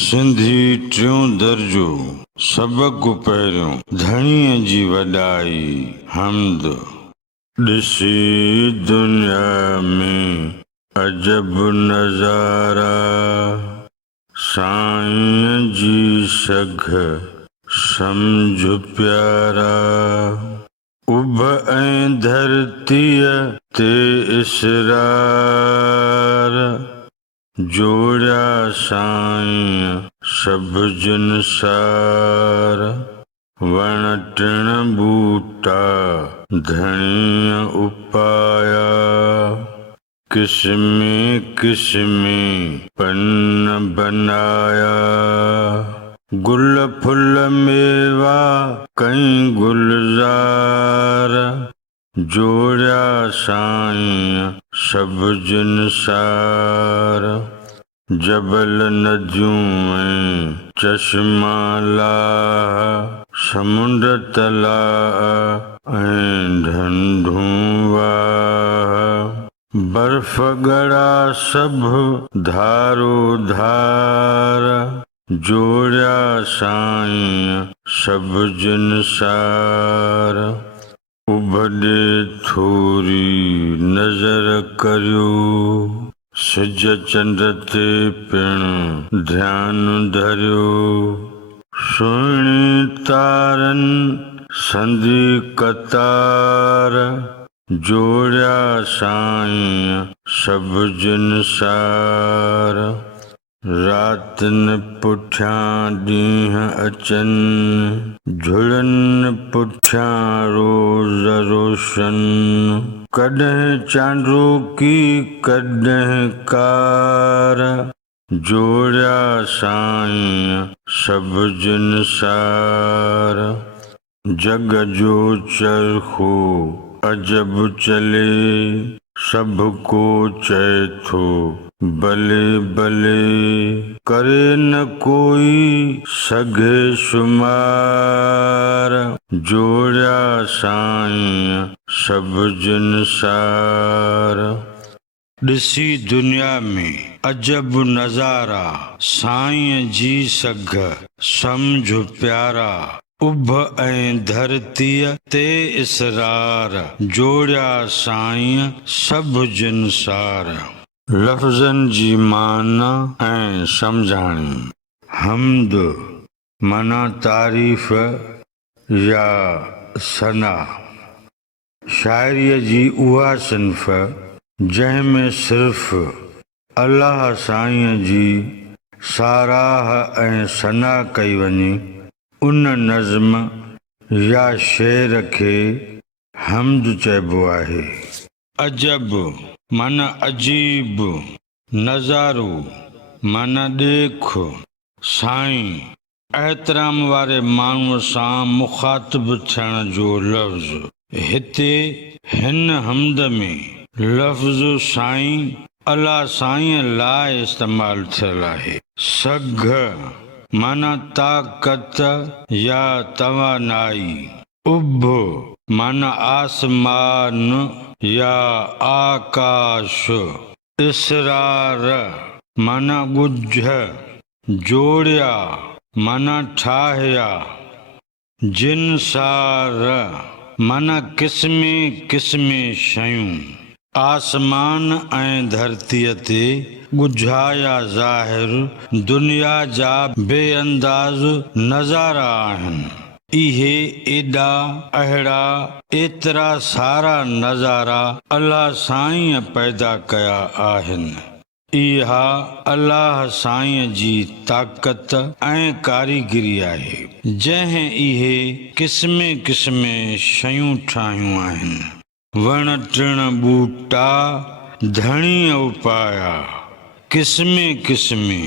सिंधी टियों दर्जो सबक पहिरियों धणीअ जी वॾाई हमद। ॾिसी दुनिया में अजब नज़ारा, साईं जी सघ सम्झ प्यारा। उभ ऐं धरतीअ ते इसरार, जोड़िया साईं सभु जिनसार। वण टिण बूटा धणीअ उपाया, किस्मे किस्मे पन बनाया। गुल फुल मेवा कई गुलजार, जोड़िया साईं सभु जिनसार। जबल नदियूं ऐं चश्मा लाह, समुंड तलाह ऐं ढंढूं वाह। बर्फ गड़ा सभु धारो धार, जोड़िया साईं सभु जिनसार। उभॾे थोरी नज़र करियो, सिज चंड ते पिणु ध्यानु धरियो। सुहिणी तारनि संधी कतार, जोड़िया साईं सभु जिनसार। राति न पुठियां ॾींहं अचनि, झुड़नि पुठियां रोज़ रोशन। कॾहिं चांडोकी कॾहिं कार, जोड़िया साईं सभु जिनसार। जग जो चरखो अजब चले, सभु को चए थो भले भले। करे न कोई सघे शुमार, जोड़िया साईं सभु जिनसार। ॾिसी दुनिया में अजब नज़ारा, साईं जी सघ सम्झ प्यारा। उभ ऐं धरतीअ ते इसरार, जोड़िया साईं सभु जिनसार। लफ़्ज़नि जी माना ऐं सम्झाणी। हमद माना तारीफ़ या सना। शाइरीअ जी उहा सिन्फ़ जंहिंमें सिर्फ़ु अल्लाह साईं जी साराह ऐं सना कई वञे, उन नज़्म या शेर खे हमद चइबो आहे। अजब माना अजीब, नज़ारो माना ॾेख। साईं एहतराम वारे माण्हूअ सां मुख़ातिब थियण जो लफ़्ज़। हिते हिन हमद में लफ़्ज़ साईं अल्लाह साईं लाइ इस्तेमालु थियल आहे। सघ माना ताक़त या तवानाई। उभ माना आसमान या आकाश। इसरार माना ॻुझ। जोड़िया माना ठाहिया। जिनसार माना क़िस्मे क़िस्मे शयूं। आसमान ऐं धरतीअ ते ॻुझाया ज़ाहिर दुनिया जा बेअंदाज़ नज़ारा आहिनि। इहे एॾा अहिड़ा एतिरा सारा नज़ारा अल्लाह साईं पैदा कया आहिनि। इहा अल्लाह साईं जी ताक़त ऐं कारीगरी आहे, जंहिं इहे क़िस्मे क़िस्मे शयूं ठाहियूं आहिनि। वण टिण बूटा धणीअ उपाया, किस्मे किस्मे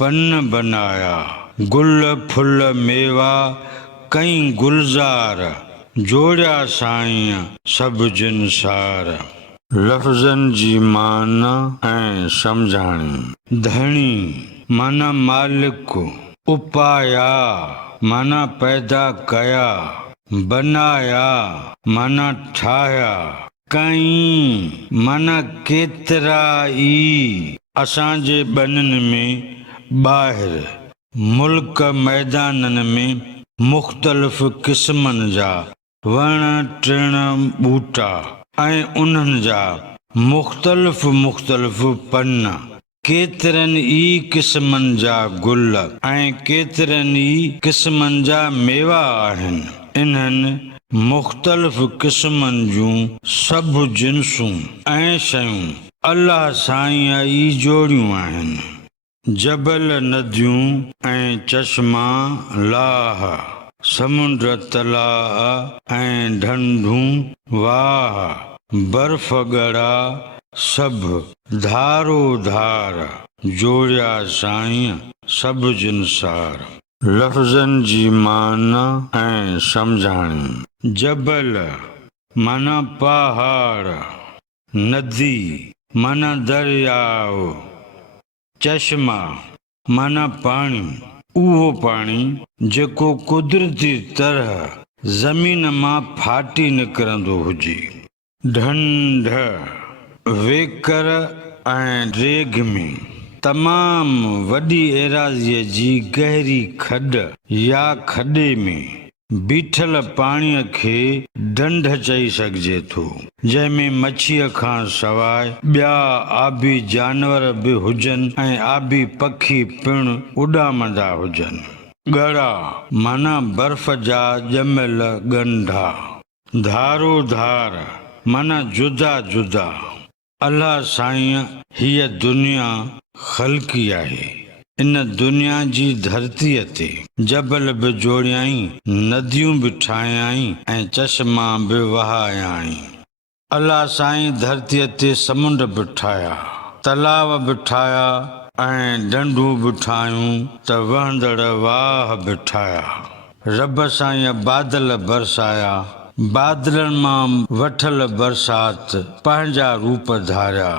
पन बनाया। गुल फुल मेवा कई गुलजार, जोड़िया साईं सभु जिनसार। लफ़्ज़नि जी माना ऐं सम्झाणी। धणी माना मालिक। उपाया माना पैदा कया। बनाया माना ठाहिया। कई माना केतिरा ई। असांजे ॿनिन में ॿाहिरि मुल्क मैदाननि में मुख़्तलिफ़ क़िस्मनि जा वण टिण ॿूटा ऐं उन्हनि जा मुख़्तलिफ़ पन, केतिरनि ई क़िस्मनि जा गुल ऐं केतिरनि ई क़िस्मनि जा मेवा आहिनि। इन्हनि मुख़्तलिफ़ क़िस्मनि जूं सभु जिन्सूं ऐं शयूं अल्लाह साईं ई जोड़ियूं आहिनि। जबल, नदियूं ऐं चश्मा, लाह, समुंड, तलाउ ऐं ढंढूं, वाह, बर्फ़ ॻड़ा, सभु धारो धार जोड़िया साईं सभु जिनसार। लफ़्ज़नि जी माना ऐं सम्झाणी। जबल माना पहाड़, नदी माना दरियाव, चश्मा माना पाणी, उहो पाणी जेको कुदरती तरह ज़मीन मां फाटी निकिरंदो हुजे। ढंढ वेकर ऐं रेग में तमामु वॾी एराज़ीअ जी गहरी खॾ या खॾे में बीठल पाणीअ खे ढंढ चई सघिजे थो, जंहिंमें मच्छीअ खां सवाइ ॿिया आबी जानवर बि हुजनि ऐं आबी पखी पिणु उॾामंदा हुजनि। ॻड़ा माना बर्फ़ जा ॼमियल ॻंढा। धारो धार माना जुदा जुदा। अल्लाह साईं हीअ दुनिया ख़ल्क़ी आहे। इन दुनिया जी धरतीअ ते जबल बि जोड़ियाई, नदियूं बि ठाहियाई ऐं चश्मा बि वहायाई। अल्लाह साईं धरतीअ ते समुंड बि ठाहिया, तलाव बि ठाहिया ऐं ढंढूं बि ठाहियूं त वहंदड़ वाह बि ठाहिया। रब साईं बादल बरसाया, बादलनि मां वठल बरसात पंहिंजा रूप धारिया,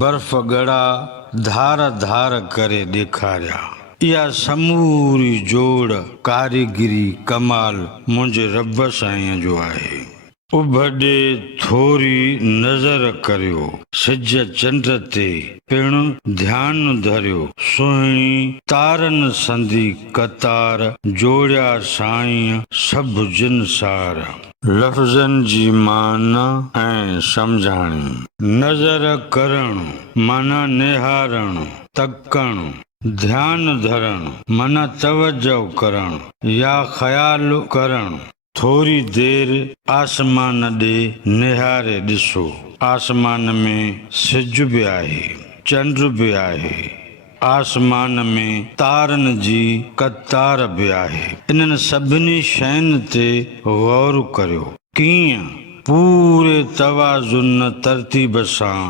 बर्फ़ ॻड़ा धार धार करे ॾेखारिया। इहा समूरी जोड़ कारीगिरी कमाल मुंहिंजे रब साईं जो आहे। उभॾे थोरी नज़र करियो, सिज चंड ते पिणु ध्यानु धरियो, सुहिणी तारनि संदी कतार जोड़िया साईं सभु जिनसार। लफ़्ज़नि जी माना ऐं सम्झाणी। नज़र करणु माना निहारणु, तकणु। ध्यानु धरणु माना तवजो करणु या ख़्यालु करणु। थोरी देरि आसमान ॾे निहारे ॾिसो, आसमान में सिज बि आहे, चंड बि आहे, आसमान में तारनि जी कतार बि आहे। इन्हनि सभिनी शयुनि ते गौर करियो, कीअं पूरे तवाज़ुन तरतीब सां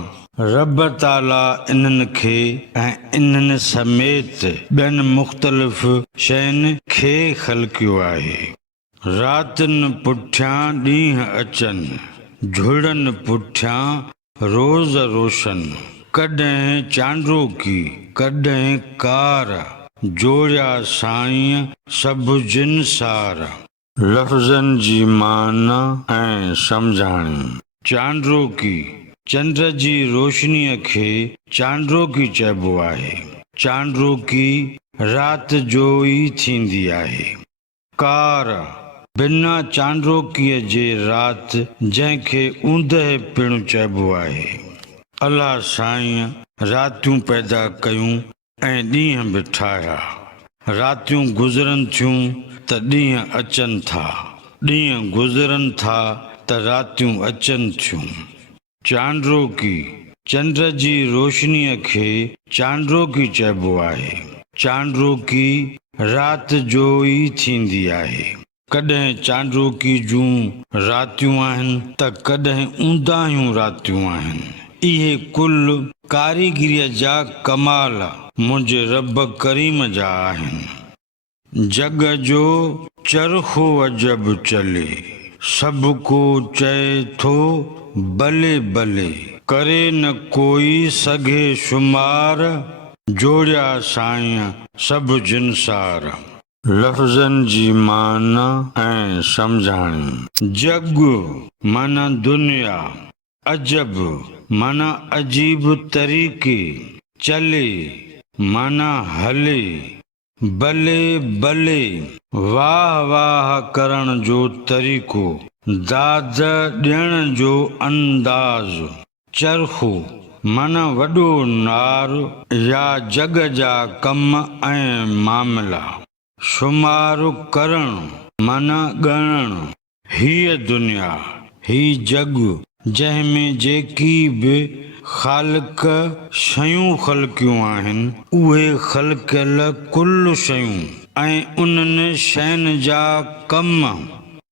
रब ताला इन्हनि खे ऐं इन्हनि समेत ॿियनि मुख़्तलिफ़ शयुनि खे ख़ल्क़ियो आहे। रातिनि पुठियां ॾींहं अचनि, झुड़नि पुठियां रोज़ रोशन। कॾहिं चांड्रोकी कॾहिं कार जोड़िया साईं सभु जिनसार। लफ़्ज़नि जी माना ऐं सम्झाणी। चांड्रोकी चंड जी रोशनीअ खे चांड्रोकी चइबो आहे। चांड्रोकी राति जो ई थींदी आहे। कार बिना चांड्रोकीअ जे राति जंहिंखे ऊंदहि पिणु चइबो आहे। अल्लाह साईं रातियूं पैदा कयूं ऐं ॾींहं बि ठाहिया। रातियूं गुज़रनि थियूं त ॾींहं अचनि था, ॾींहं गुज़रनि था त रातियूं अचनि थियूं। चांड्रोकी चंड जी रोशनीअ खे चांड्रोकी चइबो आहे। चांड्रोकी राति जो ई थींदी आहे। कॾहिं चांड्रोकी जूं रातियूं आहिनि त कॾहिं ऊंदाहियूं रातियूं आहिनि। इहे कुल कारीगिरीअ जा कमाल मुंहिंजे रब करीम जा आहिनि। जग जो चरखो अजब चले, सभु को चए थो भले भले, करे न कोई सघे शुमार, जोड़िया साईं सभु जिनसार। लफ़्ज़नि जी माना ऐं सम्झाणी। जग माना दुनिया, अजब माना अजीब तरीक़े, चले माना हले, भले भले वाह वाह करण जो तरीक़ो, दाद ॾियण जो अंदाज़, चरखो मन वॾो नार या जग जा कम ऐं मामला, शुमार करण मन ॻणण, हीअ दुनिया ही जग जंहिंमें जेकी बि ख़ालिक शयूं ख़लकियूं आहिनि उहे ख़लकियल कुल शयूं ऐं उन्हनि शयुनि जा कम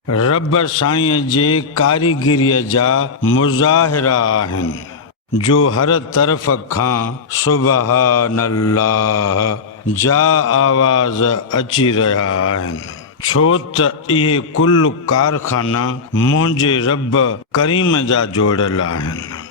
रब साईं जे कारीगरीअ जा मुज़ाहिरा आहिनि जो हर तरफ़ खां सुबहान अल्लाह जा आवाज़ अची रहिया आहिनि, छो त इहे कुल कारखाना मुंहिंजे रब करीम जा जोड़ियल आहिनि।